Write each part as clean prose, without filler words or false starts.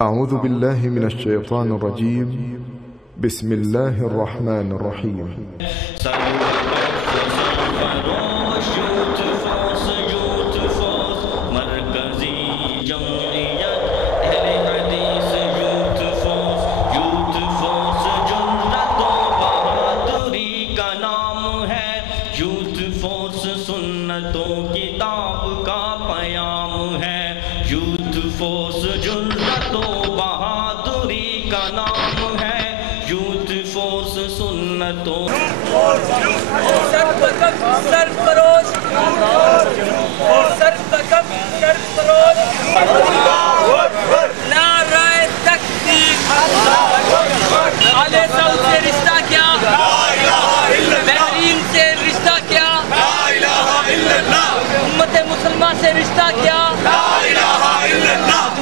أعوذ بالله من الشيطان الرجيم. بسم الله الرحمن الرحيم. نعرہ تکبیر آلِ سعود سے رشتہ کیا، بحرین سے رشتہ کیا، امت مسلمہ سے رشتہ کیا،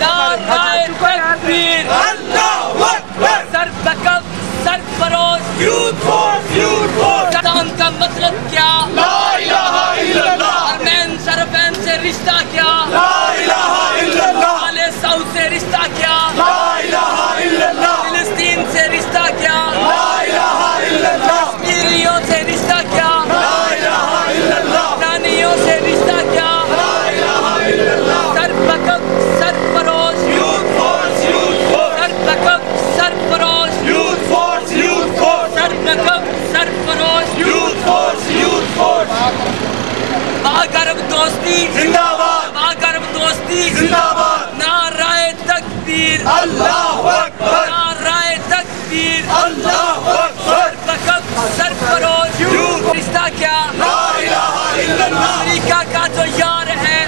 نعرہ تکبیر سر بکف سر فروش کام کا مطلب کیا، ارمین شرفین سے رشتہ کیا، آلِ سعود سے رشتہ کیا، فلسطین سے رشتہ کیا، کشمیریوں سے رشتہ کیا، افغانیوں سے رشتہ کیا، سر بکف سر فروش سر بکف سر فروش سر بکف سر فروش باغرب دوستی زندہ باد، باغرب دوستی زندہ باد، نعرہ تکبیر اللہ اکبر، نعرہ تکبیر اللہ اکبر، بکف سر فروش رشتہ کیا، لا الہ الا اللہ، امریکہ کا جو یار ہے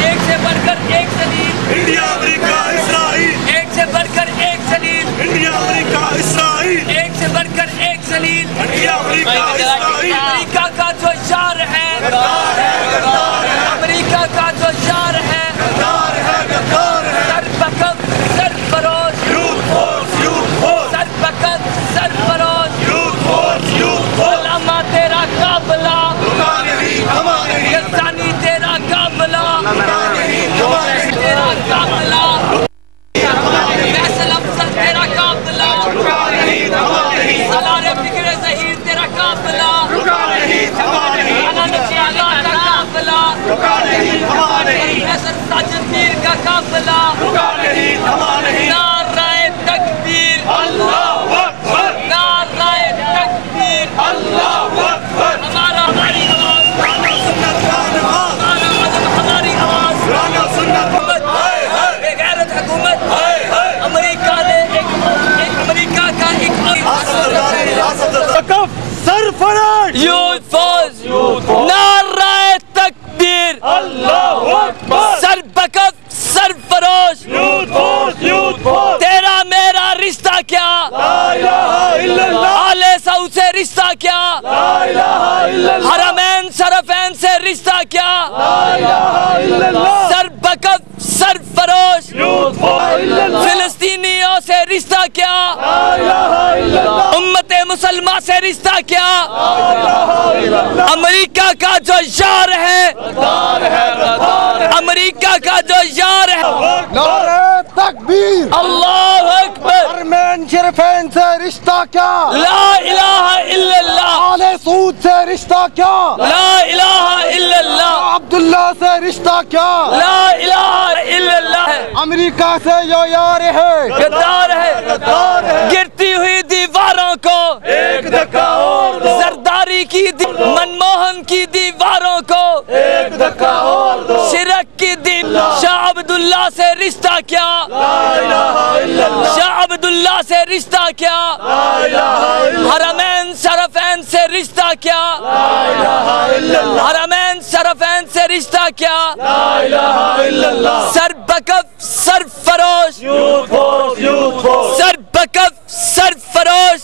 ایک سے بڑھ کر ایک ذلیل، انڈیا امریکہ اسرائیل، ایک سے بڑھ کر ایک ذلیل، انڈیا امریکہ اسرائیل، ایک سے بڑھ کر ایک ذلیل، انڈیا امریکہ اسرائیل، امریکہ کا جو یار ہے امریکہ کا جو یار ہے سر بکف سر فروش سر بکف سر فروش علامہ تیرا قابلہ یزدانی تیرا قابلہ تیرا قابلہ فیصل افضل تیرا قابلہ سالار فکر ظہیر تیرا قابلہ انا نقشِ اللہ کا قابلہ فیصل ساجد میر کا قابلہ نعرہ تکبیر اللہ اکبر، نعرہ تکبیر اللہ اکبر، ہماری آواز ہماری آواز بے غیرت حکومت امریکہ نے امریکہ کا ایک سر فروش یوتھ فورس نعرہ تکبیر اللہ اکبر، سر بکف سر فروش تیرا میرا رشتہ کیا، لا الہ الا اللہ، آلِ سعود سے رشتہ کیا، لا الہ الا اللہ، حرمین شرفین سے رشتہ کیا، لا الہ الا اللہ، سر بکف سر فروش لا فلسطینیوں سے رشتہ کیا، الہ الا اللہ، امت مسلمہ سے رشتہ کیا، لا الہ الا اللہ، امریکہ کا جو یار ہے امریکہ کا جو یار ہے نعرہ تکبیر اللہ اکبر، ارمین شرفین سے رشتہ کیا، لا الہ الا اللہ، آلِ سعود سے رشتہ کیا، لا الہ الا اللہ، عبداللہ سے رشتہ کیا، لا الہ الا اللہ، امریکہ سے جو یار ہے غدار ہے گرتی ہوئی دیواروں کو ایک دھکا اور دو، زرداری کی منموہن کی دیواروں کو ایک دھکا اور دو، شرک کی شاہ عبداللہ سے رشتہ کیا، لا الہ الا اللہ، شاہ عبداللہ سے رشتہ کیا، لا الہ الا حرمین شرفین سے رشتہ کیا، اللہ، حرمین شرفین سے رشتہ کیا، لا الہ الا اللہ، سر بکف سر فروش یوتھ فورس سر بکف سر فروش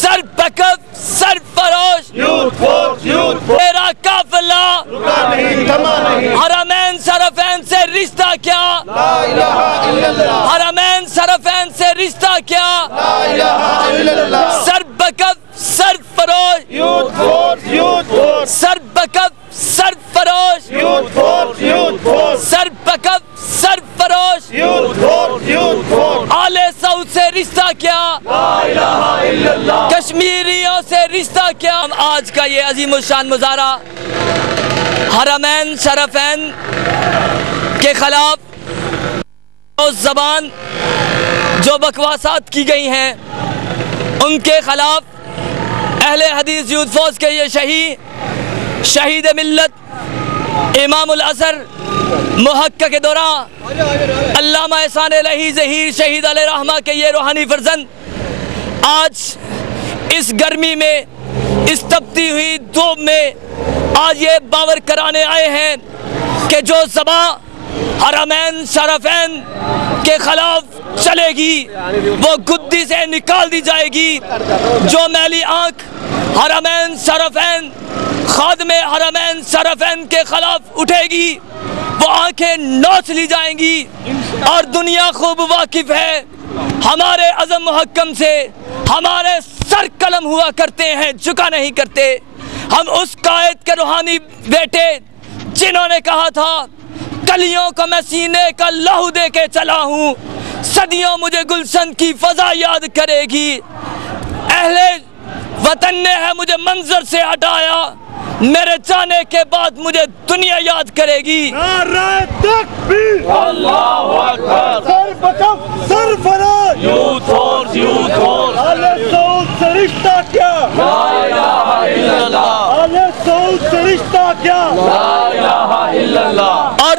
سر بکف سر فروش تیرا قافلہ حرمین شرفین سے رشتہ کیا، حرمین شرفین سے رشتہ کیا، سر بکف سر فروش سر بکف سر فروش آل سعود سے رشتہ کیا، کشمیریوں سے رشتہ کیا۔ آج کا یہ عظیم الشان مظاہرہ حرمین شرفین کے خلاف زبان جو بکواسات کی گئی ہیں ان کے خلاف اہل حدیث یوتھ فوج کے یہ شہید ملت امام الازہر محقق دورہ علامہ احسان الہی ظہیر شہید علیہ رحمہ کے یہ روحانی فرزند آج اس گرمی میں، اس تپتی ہوئی دھوپ میں آج یہ باور کرانے آئے ہیں کہ جو زبان حرمین شرفین کے خلاف چلے گی وہ گدی سے نکال دی جائے گی، جو میلی آنکھ حرمین شرفین خادم حرمین شرفین کے خلاف اٹھے گی وہ آنکھیں نوچ لی جائیں گی۔ اور دنیا خوب واقف ہے ہمارے عزم محکم سے، ہمارے سر قلم ہوا کرتے ہیں، جھکا نہیں کرتے۔ ہم اس قائد کے روحانی بیٹے جنہوں نے کہا تھا کلیوں کو میں سینے کا لہو دے کے چلا ہوں، صدیوں مجھے گلشن کی فضا یاد کرے گی۔ اہل وطن نے ہے مجھے منظر سے ہٹایا، میرے جانے کے بعد مجھے دنیا یاد کرے گی۔ نعرہ تکبیر، اللہ اکبر، سر بکف سر فراز، یوتھ فورس، یوتھ فورس، آل سعود سے رشتہ کیا، لا الہ الا اللہ، آل سعود سے رشتہ کیا، لا الہ الا اللہ۔ اور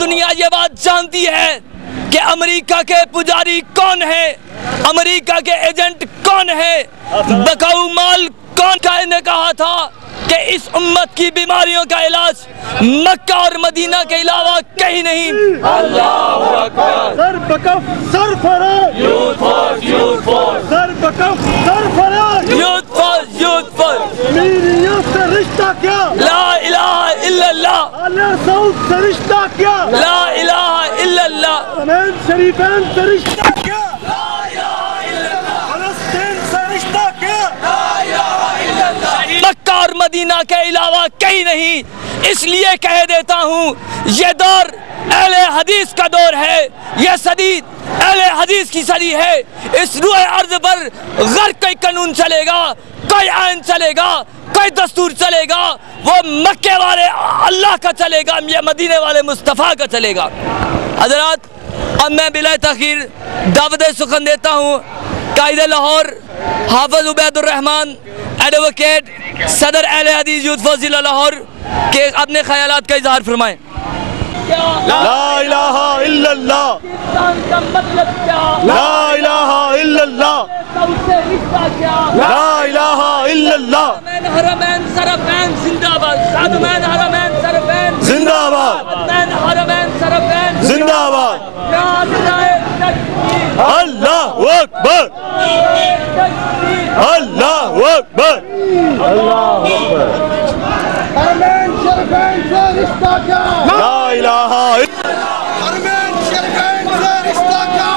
دنیا یہ بات جانتی ہے کہ امریکہ کے پجاری کون ہے، امریکہ کے ایجنٹ کون ہے، بکاؤ مال کون کا نے کہا تھا کہ اس امت کی بیماریوں کا علاج مکہ اور مدینہ کے علاوہ کہیں نہیں۔ اللہ اکبر، سر بکف سر فراز، یوتھ فورس، یوتھ فورس، سر بکف سر فراز، یوتھ فورس، یوتھ فورس، کشمیریوں سے رشتہ کیا، لا الہ الا اللہ، آل سعود سے رشتہ کیا، لا الہ الا اللہ، حرمین شریفین سے رشتہ کیا، لا الہ الا اللہ، فلسطین سے رشتہ کیا، لا الہ الا اللہ، مکہ اور مدینہ کے علاوہ کہیں نہیں۔ اس لیے کہہ دیتا ہوں یہ دور اہل حدیث کا دور ہے، یہ صدی اہل حدیث کی صدی ہے۔ اس روح ارض پر غیر کوئی قانون چلے گا، کوئی آئین چلے گا، کوئی دستور چلے گا، وہ مکے والے اللہ کا چلے گا، یہ مدینے والے مصطفیٰ کا چلے گا۔ حضرات اب میں بلا تاخیر دعوت سخن دیتا ہوں قائد لاہور حافظ عبید الرحمن ایڈوکیٹ صدر اہل حدیث یوتھ فوج ضلع لاہور کے اپنے خیالات کا اظہار فرمائیں۔ لا الہ الا اللہ، کا مطلب کیا، لا الہ الا اللہ، لا الہ الا اللہ، حرمین شرفین زندہ باد، خادمین حرمین شرفین زندہ باد، خادمین حرمین شرفین زندہ باد، اللہ اکبر، اللہ اکبر، اللہ اکبر، حرمین شریفین سے رشتہ کیا، لا الہ الا اللہ، حرمین شریفین سے رشتہ کیا،